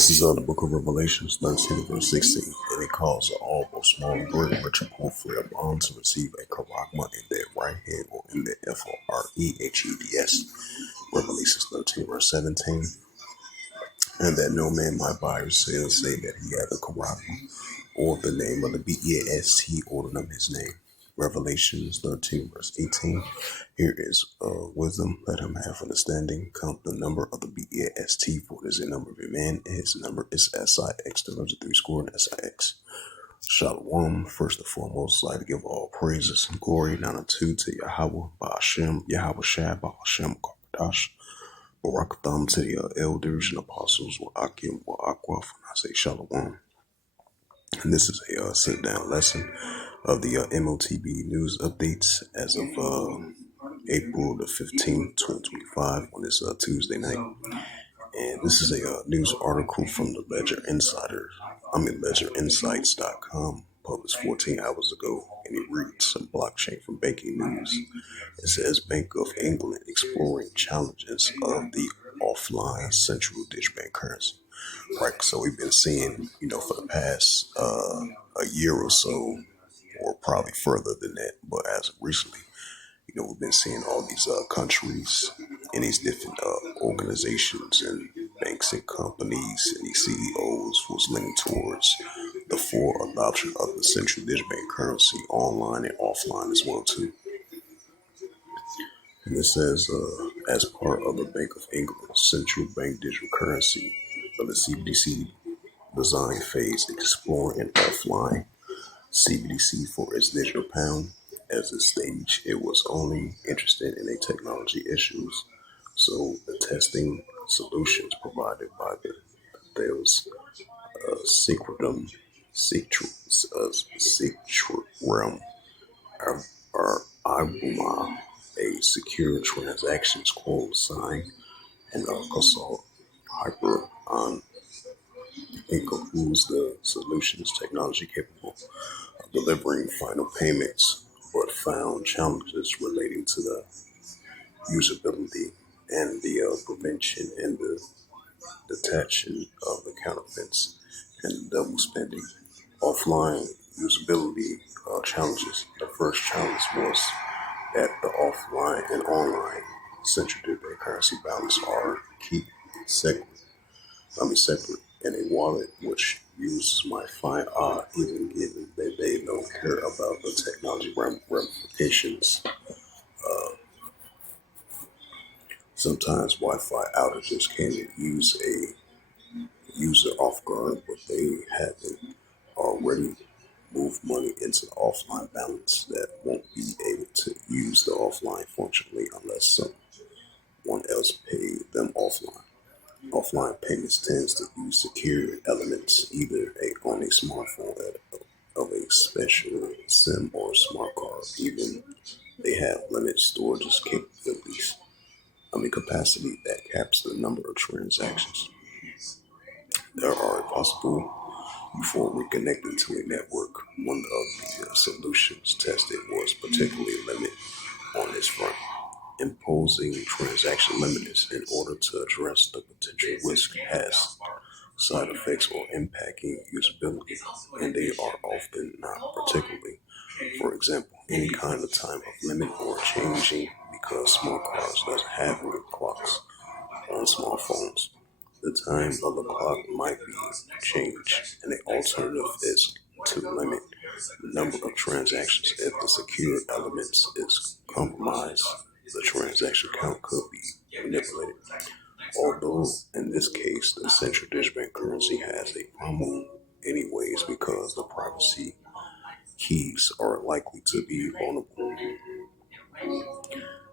This is the book of Revelations 13 verse 16, and it calls all both small and great, rich and poor, free or bond to receive a charagma in their right hand or in their FOREHEDS. Revelations 13 verse 17, and that no man might buy or sell, say that he hath a charagma, or the name of the BEST, or the number of his name. Revelations 13 verse 18. Here is wisdom, let him have understanding. Count the number of the BEST, for it is a number of a man, and his number is SIX, the letter 3 score and SIX. Shalom. First and foremost, I'd like to give all praises and glory and honor to Yahweh, Ba'ashem, Yahweh Shai, Ba'ashem, Kardash, Barakatham, to the elders and apostles, Wa'akim, Wa'akwaf, and I say Shalom. And this is a sit-down lesson of the M.O.T.B news updates as of April the 15th, 2025 on this Tuesday night. And this is a news article from the LedgerInsights.com, published 14 hours ago, and it reads some blockchain from banking news. It says Bank of England exploring challenges of the offline central digital bank currency. Right, so we've been seeing, for the past a year or so, or probably further than that, but as of recently, we've been seeing all these countries and these different organizations and banks and companies and these CEOs who's leaning towards the full adoption of the central digital bank currency, online and offline as well too. And it says, as part of the Bank of England central bank digital currency of the CBDC design phase, exploring an offline CBDC for its digital pound. As a stage, it was only interested in a technology issues, so the testing solutions provided by those Secretum, Secretum are Ibuma, a secure transactions quote sign, and consult hyper on includes the solutions technology capable of delivering final payments, but found challenges relating to the usability and the prevention and the detection of the counterfeits and double spending. Offline usability challenges. The first challenge was that the offline and online central digital currency balance are keep separate in a wallet, which uses my fine art, even given that they don't care about the technology ramifications. Sometimes Wi-Fi outages can use a user off guard, but they haven't already moved money into the offline balance that won't be able to use the offline functionally unless someone else paid them offline. Offline payments tends to use secure elements, either on a smartphone of a special SIM or smart card. Even they have limited storage capacity that caps the number of transactions. There are possible before reconnecting to a network. One of the solutions tested was particularly limited on this front, imposing transaction limits in order to address the potential risk has side effects or impacting usability, and they are often not particularly. For example, any kind of time of limit or changing because smart cars doesn't have real clocks on smartphones. The time of the clock might be changed, and the alternative is to limit the number of transactions. If the secure elements is compromised, the transaction count could be manipulated. Although in this case, the central digital bank currency has a problem anyways because the privacy keys are likely to be vulnerable.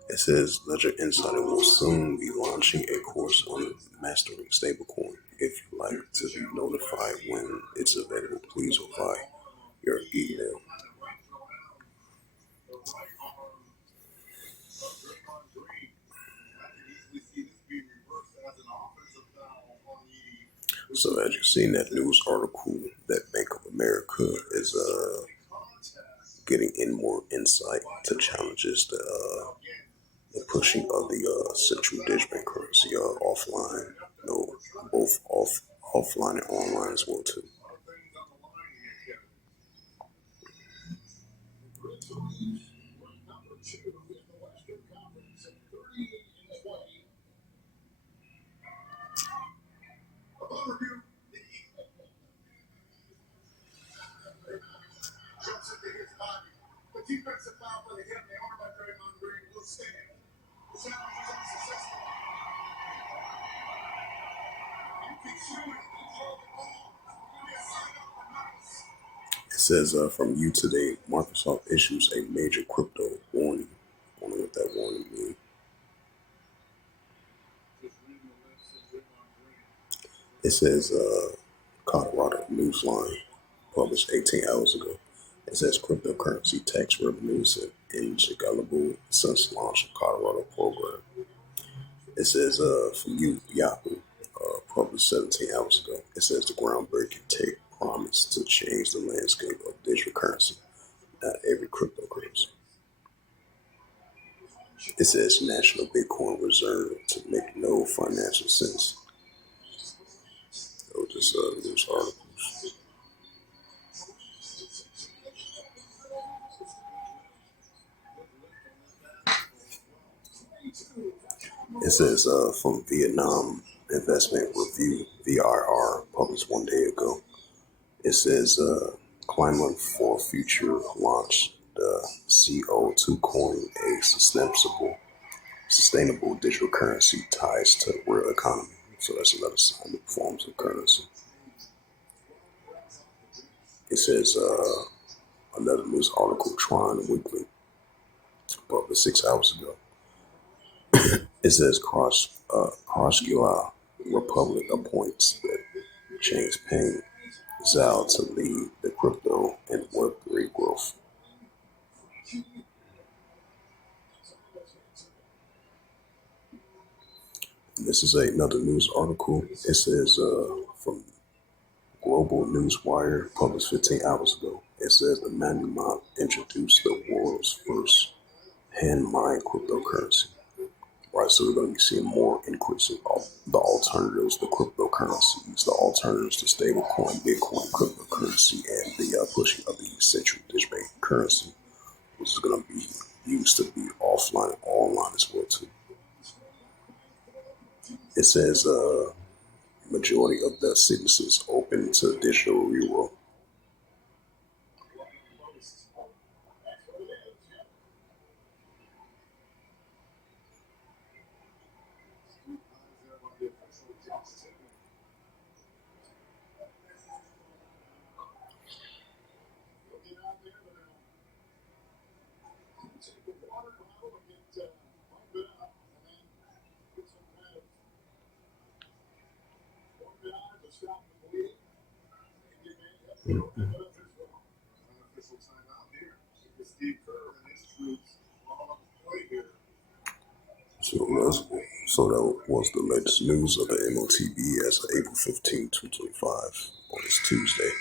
It says Ledger Insider will soon be launching a course on mastering stablecoin. If you'd like to be notified when it's available, please reply your email. So as you've seen that news article, that Bank of America is getting in more insight to challenges the pushing of the central digital bank currency offline, both offline and online as well too. It says from you today, Microsoft issues a major crypto warning. I wonder what that warning means. It says Colorado Newsline published 18 hours ago. It says cryptocurrency tax revenues in Chicago since launch of Colorado program. It says from you Yahoo published 17 hours ago. It says the groundbreaking tech promise to change the landscape of digital currency, not every cryptocurrency. It says National Bitcoin Reserve to make no financial sense. It was just news articles. It says from Vietnam Investment Review, VIR, published 1 day ago. It says Climate for Future launched the CO2 coin, a sustainable digital currency ties to real economy. So that's another sign of forms of currency. It says another news article, Tron Weekly, published 6 hours ago. It says Crossgula Republic appoints James Payne Zhao to lead the crypto and Web3 growth. This is another news article. It says from Global Newswire, published 15 hours ago. It says the M.O.T.B introduced the world's first hand-mined cryptocurrency. Right, so we're going to be seeing more increasing of the alternatives, the cryptocurrencies, the alternatives to stablecoin, Bitcoin, cryptocurrency, and the pushing of the central digital bank currency, which is going to be used to be offline and online as well too. It says majority of the citizens open to digital real. So that was the latest news of the M.O.T.B as of April 15, 2025 on this Tuesday.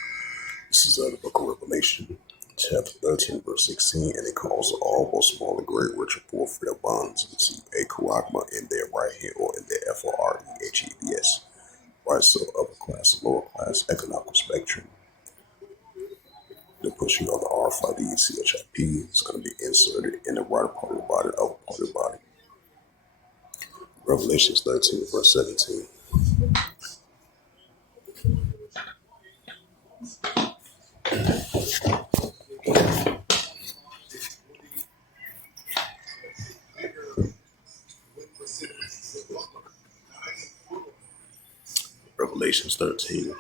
This is the book of Revelation, chapter 13, verse 16, and it calls all, both small and great, rich and poor, free of bonds, to receive a charagma in their right hand or in their FOREHEBS. Right, so upper class, lower class, economical spectrum. The pushing of the R5D CHIP is going to be inserted in the right part of the body, upper part of the body. Revelations 13, verse 17. Revelations 13.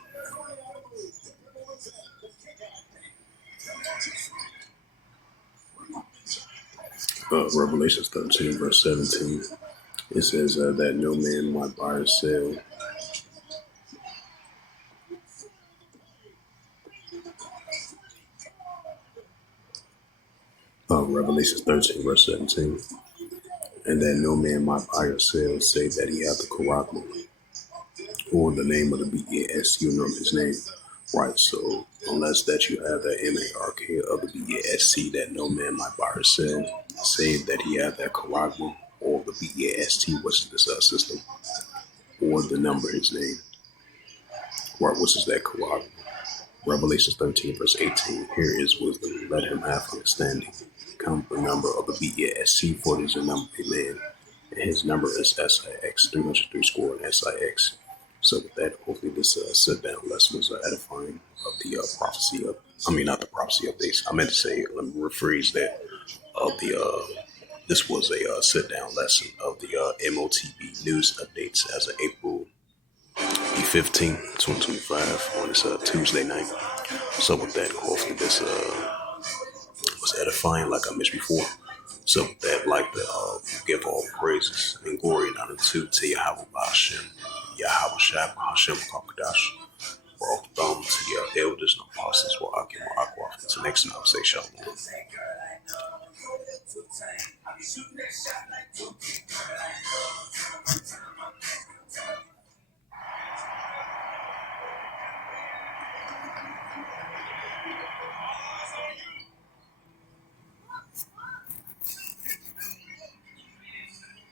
Revelations 13, verse 17. It says that no man might buy or sell. Revelations 13, verse 17. And that no man might buy or sell, save that he have the charagma, or the name of the BAS, you know his name. Right, so unless that you have that MARK of the BAST, that no man might buy or sell, save that he have that charagma, or the BAST, which is the system, or the number his name. which is that Quran. Revelations 13, verse 18. Here is wisdom. Let him have understanding. Count the number of the BEST, for it is a number of a man. And his number is SIX, 303 score and SIX. So with that, hopefully this sit down lesson was edifying of the prophecy of, I mean, not the prophecy updates. I meant to say, let me rephrase that, of the, this was a sit down lesson of the M.O.T.B news updates as of April the 15th, 2025 on this Tuesday night. So with that, hopefully this was edifying, like I mentioned before. So with that, like to give all praises and glory and honor to Yahweh Hashem, Yahweh Shab, Hashem Kakadash, all thumb to the elders and apostles, will Akim Aqua. Until next time, say shalom.